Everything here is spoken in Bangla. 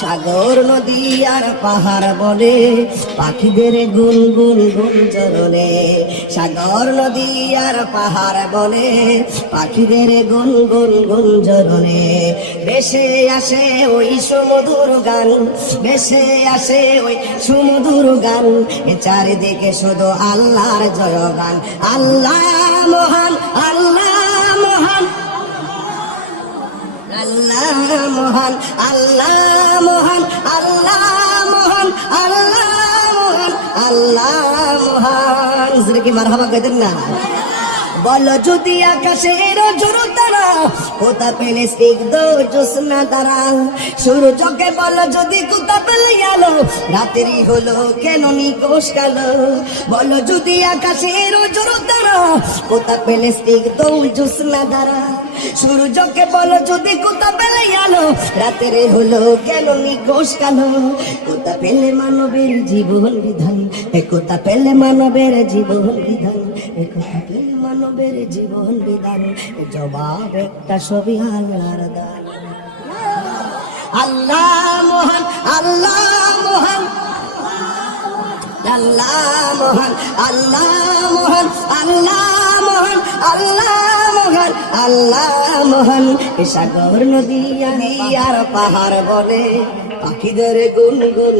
সাগর নদী আর পাহাড় বলে পাখিদের গুন গুন গুঞ্জরণে। সাগর নদী আর পাহাড় বলে পাখিদের গুন গুন গুঞ্জরণে। ভেসে আসে ওই সুমধুর গান, ভেসে আসে ওই সুমধুর গান। এ চারিদিকে শুধু আল্লাহর জয়গান। আল্লাহ মহান, আল্লাহ মহান, আল্লাহ মহান, আল্লাহ মহান, আল্লাহ মহান, আল্লাহ মহান, আল্লাহ মহান। জোরে কি মারহাবা কইতেন না? বলো যদি আকাশের জোর তারা কোথা পেলে স্নিগ্ধ জ্যোৎস্না তারা। সূর্যকে বলো যদি কোথা পেলে আলো, রাতেরই হলো কেন নিকোষ কালো। বলো যদি আকাশের জোর তারা কোথা পেলে স্নিগ্ধ জ্যোৎস্না তারা। সূর্যকে বলো যদি কোথা পেলে আলো, রাতের হলো কেন নিকোষ কালো। কোথা পেলে মানবের জীবন বিধান, এ কোথা পেলে মানবের জীবন বিধান, এ কোথা পেলে মানবের জীবন বিধান। জবাব একটা ছবি আল্লাহর দান। আল্লাহ মহান, আল্লাহ মহান, আল্লাহ মহান, আল্লাহ মহান, আল্লাহ মহান, আল্লাহ মহান, আল্লাহ মহান। সাগর নদী আর পাহাড় বলে পাখিদের গুন গুন